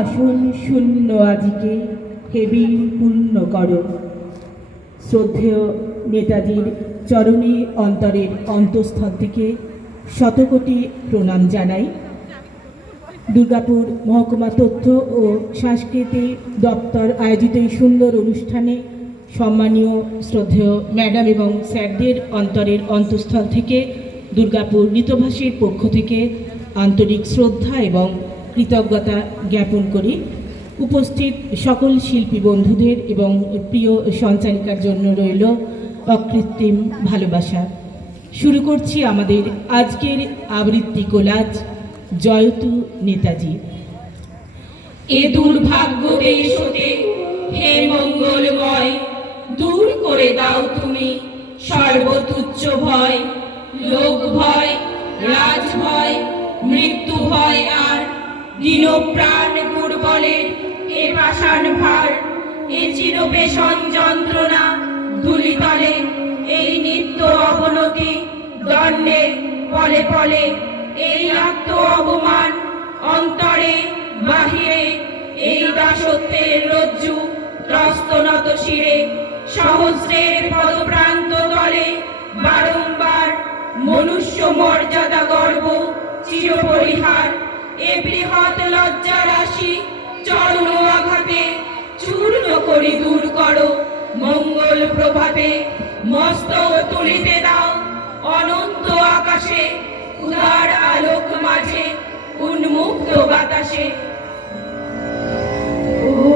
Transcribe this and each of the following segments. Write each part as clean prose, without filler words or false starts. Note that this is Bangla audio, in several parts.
আসন শূন্য আজিকে হেবি পূর্ণ করো। শ্রদ্ধেয় নেতাজির চরণে অন্তরের অন্তঃস্থল থেকে শতকোটি প্রণাম জানাই। দুর্গাপুর মহকুমা তথ্য ও সাংস্কৃতিক দপ্তর আয়োজিত এই সুন্দর অনুষ্ঠানে সম্মানীয় শ্রদ্ধেয় ম্যাডাম এবং স্যারদের অন্তরের অন্তঃস্থল থেকে দুর্গাপুর মৃতভাষীর পক্ষ থেকে আন্তরিক শ্রদ্ধা এবং কৃতজ্ঞতা জ্ঞাপন করি। উপস্থিত সকল শিল্পী বন্ধুদের এবং প্রিয় সঞ্চালিকার জন্য রইল অকৃত্রিম ভালোবাসা। শুরু করছি আমাদের আজকের আবৃত্তি কোলাজ, জয়তু নেতাজি। এ দুর্ভাগ্য দেশ হতে হে মঙ্গলময়, দূর করে দাও তুমি সর্বতুচ্ছ ভয়, লোক ভয়, রাজ ভয়, মৃত্যু ভয়, আর দীন প্রাণ দুর্বলের এ পাষাণ ভার, এ চিরপেশন যন্ত্রণা ধূলিতলে, এই নিত্য অবনতি দণ্ডে পলে পলে, এই আত্ম অপমান অন্তরে বাহিরে, এই দাসত্বের রজ্জু ত্রস্ত নত শিরে, সহস্রের পদপ্রান্ত তলে বারংবার মনুষ্য মর্যাদা গর্ব চিরপরিহার, এ বৃহৎ লজ্জা রাশি চরণ আঘাতে চূর্ণ করি দূর করো মঙ্গল প্রভাতে, মস্তক তুলিতে দাও অনন্ত আকাশে, উদার আলোক মাঝে উন্মুক্ত বাতাসে। ও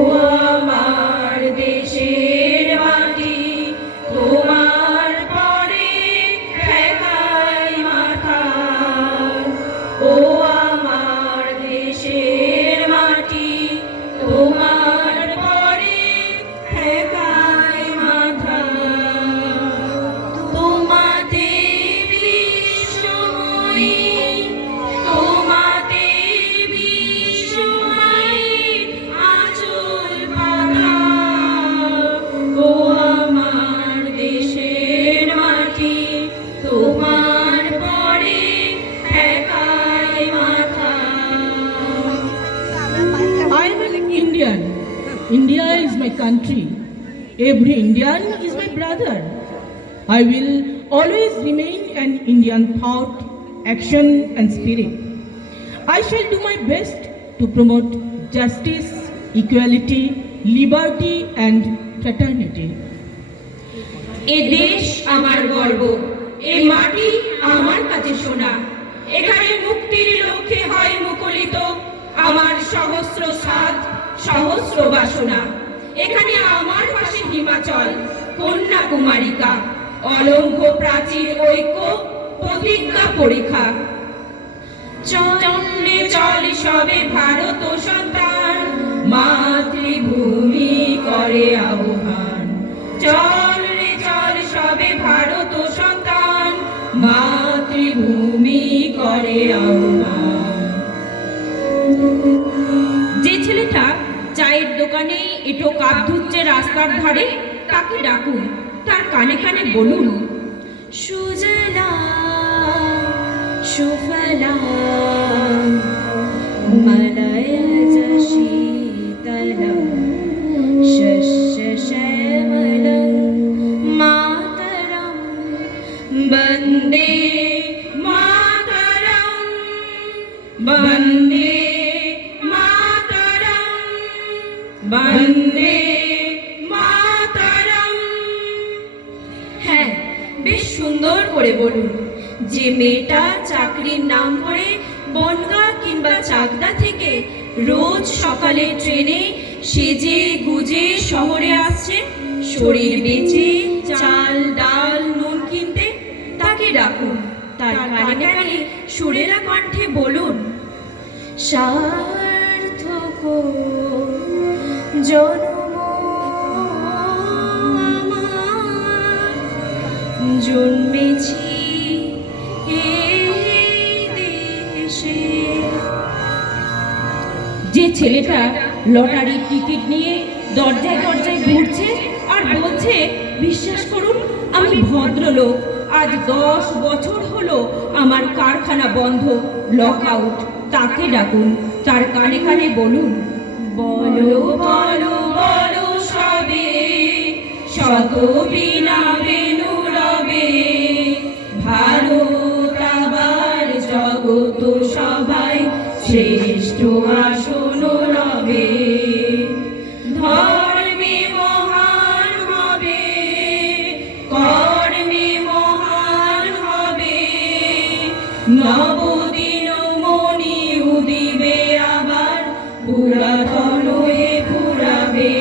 আমার দেশের মাটি, তোমার পরে ঠেকাই মাথা, ও আমার দেশের মাটি, তোমার পরে ঠেকাই মাথা, তোমাতে বিশ্বময়ী, তোমাতে বিশ্বময়ী আঁচল বাঁধা, ও আমার দেশের মাটি, তোমার পরে ঠেকাই মাথা। I am an Indian. India is my country. Every Indian is my brother. I will always remain an Indian thought, action and spirit. I shall do my best to promote justice, equality, liberty and fraternity. এ দেশ আমার গর্ব, এ মাটি আমার কাছে সোনা, এখানে মুক্তির লক্ষ্যে হয় মুখরিত আমার সহস্র সাধ, সহস্র বাসনা। এখানে আমার পাশে হিমাচল, কন্যাকুমারিকা, অলঙ্ঘ প্রাচীর ঐক্য, প্রতিজ্ঞা পরীক্ষা। চলে চল সবে ভারত সন্তান, মাতৃভূমি করে আহ্বান। চল রে চল সবে ভারত সন্তান, মাতৃভূমি করে আহ্বান। যে ছেলেটা চায়ের দোকানে এটো কাপ ধুচ্ছে রাস্তার ধারে, তাকে ডাকুন, তার কানে কানে বলুন, সুজলা সুফলা মলয়জ শীতলম শস্য শ্যামলম মাতরম বন্দে মাতরম, বন্দে মাতরম, বন্দে মাতরম। হ্যাঁ, বেশ সুন্দর করে বলুন। যে মেয়েটা চাকরির নাম করে বনগাঁ কিংবা চাকদা থেকে রোজ সকালে ট্রেনে সেজে গুজে শহরে আসছে শরীর বেচে চাল ডাল নুন কিনতে, তাকে ডাকুন, তার কানে কানে সুরেলা কণ্ঠে বলুন, সার্থক জন্ম আমার, জন্মেছি যে ছেলেটা লটারির টিকিট নিয়ে দরজায় দরজায় ঘুরছে আর বলছে, বিশ্বাস করুন আমি ভদ্রলোক, আজ 10 বছর হলো আমার কারখানা বন্ধ, লক আউট। তাকে ডাকুন, তার কানে কানে বলুন, বলো বলো বলো সবে, শত বিনা বেনু রবে, ভারত আবার জগত সবাই শ্রেষ্ঠ আসন রবে, ধর্মে মহান হবে, কর্মে মহান হবে, নবদিন মণি উদিবে আবার, পুরাতন এ পুরাবে,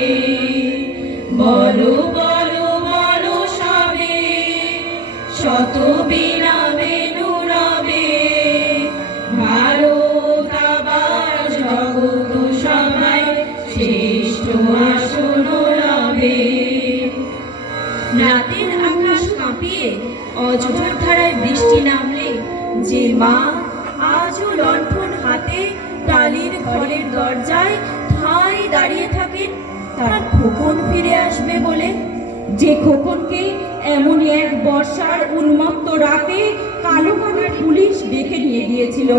বলো বলো বলো সবে, শত বিনা বেনু রবে, ভারত আবার জগত সবাই শ্রেষ্ঠ আসন রবে। রাতের আকাশ কাঁপিয়ে অঝোর ধারায় বৃষ্টি নামলে যে মা আজও লণ্ঠন হাতে টালির ঘরের দরজায় ঠাঁই দাঁড়িয়ে থাকেন তার খোকন ফিরে আসবে বলে, যে খোকনকে এমনই এক বর্ষার উন্মত্ত রাতে কালো কালো পুলিশ ডেকে নিয়ে গিয়েছিল,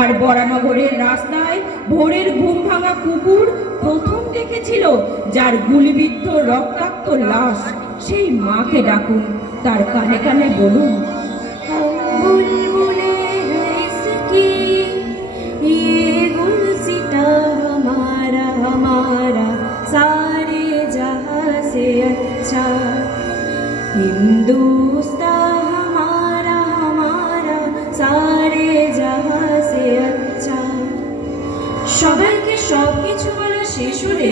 আর বরানগরের রাস্তায় ভোরের ঘুম ভাঙা কুকুর প্রথম দেখেছিল যার গুলিবিদ্ধ রক্তাক্ত লাশ, সেই মাকে ডাকুন, তার কানে কানে বলুন, বুলবুলে इसकी ये गुलसिता हमारा हमारा सारे जहां से अच्छा, हिंदुस्तान हमारा हमारा सारे जहां से अच्छा। সবাইকে সবকিছু বলা শেষ হলে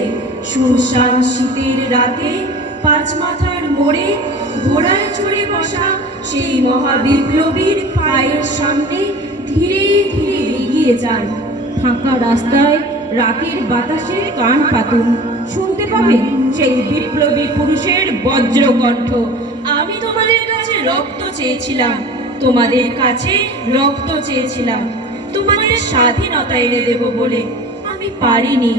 শুনশান শীতের রাতে পাঁচ মাথার মোড়ে ঘোড়ায় চড়ে বসা সেই মহাবিপ্লবীর পায়ের সামনে ধীরে ধীরে এগিয়ে যান। ফাঁকা রাস্তায় রাতের বাতাসে কান পাতুন, শুনতে পাবেন সেই বিপ্লবী পুরুষের বজ্রকণ্ঠ, আমি তোমাদের কাছে রক্ত চেয়েছিলাম, তোমাদের কাছে রক্ত চেয়েছিলাম, তোমাদের স্বাধীনতা এনে দেব বলে আমি পারিনি,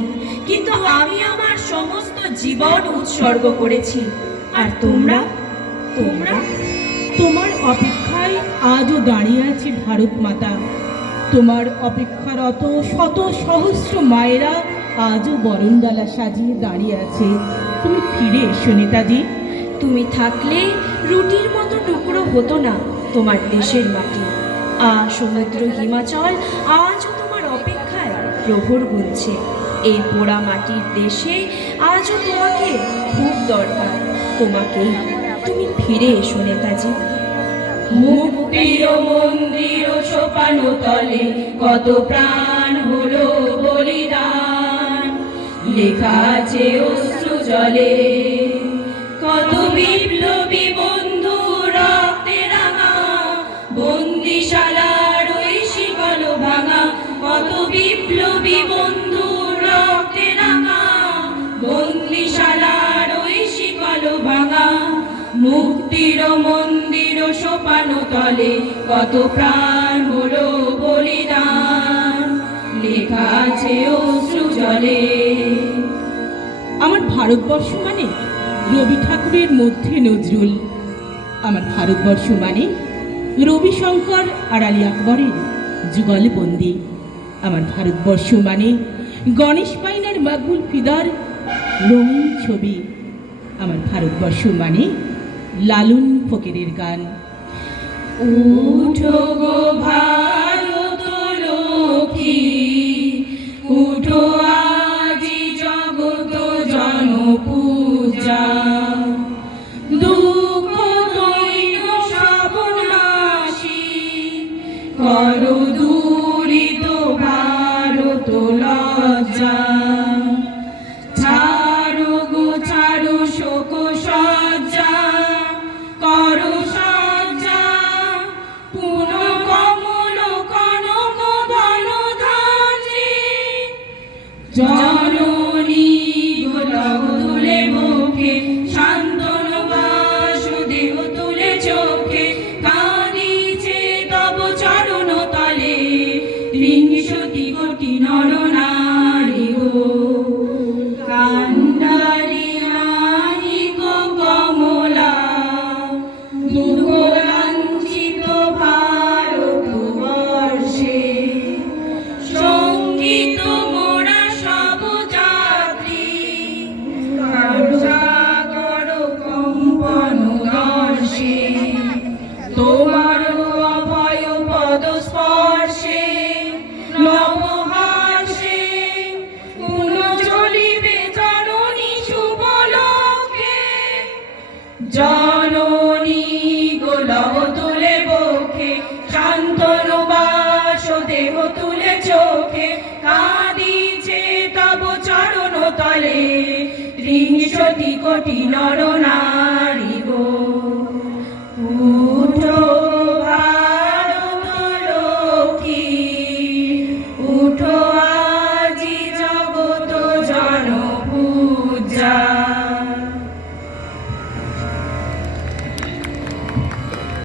কিন্তু আমি আমার সমস্ত জীবন উৎসর্গ করেছি। আর তোমরা তোমরা তোমার অপেক্ষায় আজও দাঁড়িয়ে আছে ভারত মাতা। তোমার অপেক্ষারত শত সহস্র মায়েরা আজও বরণডালা সাজিয়ে দাঁড়িয়ে আছে। তুমি ফিরে এসো নেতাজি। তুমি থাকলে রুটির মতো টুকরো হতো না তোমার দেশের মাটি। সমুদ্র হিমাচল আজও তোমার অপেক্ষায় প্রহর গুনছে। এই পোড়া মাটির দেশে আজও তোমাকে খুব দরকার, তোমাকে। তুমি ফিরে এসো নেতাজি। মুক্তির মন্দির ছোপানো তলে কত প্রাণ হলো বলিদান, লেখা আছে অশ্রু জলে, কত বিপ্লবী বন্ধু রক্তে রাঙা, বন্দিশালার ওই শিকল ভাঙা, কত বিপ্লবী বন্ধু রক্তে রাঙা, বন্দিশালার ওই শিকল ভাঙা, মুক্তির মন্দির সোপানো তলে কত প্রাণ হলো বলিদান, লেখা আছে অশ্রু জলে। আমার ভারতবর্ষ মানে রবি ঠাকুরের মধ্যে নজরুল, আমার ভারতবর্ষ মানে রবিশঙ্কর আর আলী আকবরের যুগলবন্দি, আমার ভারতবর্ষ মানে গণেশ পাইনার মাকবুল ফিদার রঙিন ছবি, আমার ভারতবর্ষ মানে লালন ফকিরের গান। উঠো গো ভারত লক্ষ্মী, উঠো আজি জগত জনপূজা, দুঃখ দৈন্য সব নাশী, করো দূরিত ভারত লজ্জা, ছাড়ো গো ছাড়ো শোক সজ্জা, করো সজ্জা, পুন কমল কনক ধন ধাঞ্জি, জননী গোলক তুলে মুখে, শান্তন বাসুদেব তুলে চোখে, কাঁদিছে তব চরণ তলে, জননী গোলহ তুলে বক্ষে, শান্তনু বাস দেহ তুলে চোখে, কাঁদিছে তব চরণ তলে ৩০ কোটি নর নারী।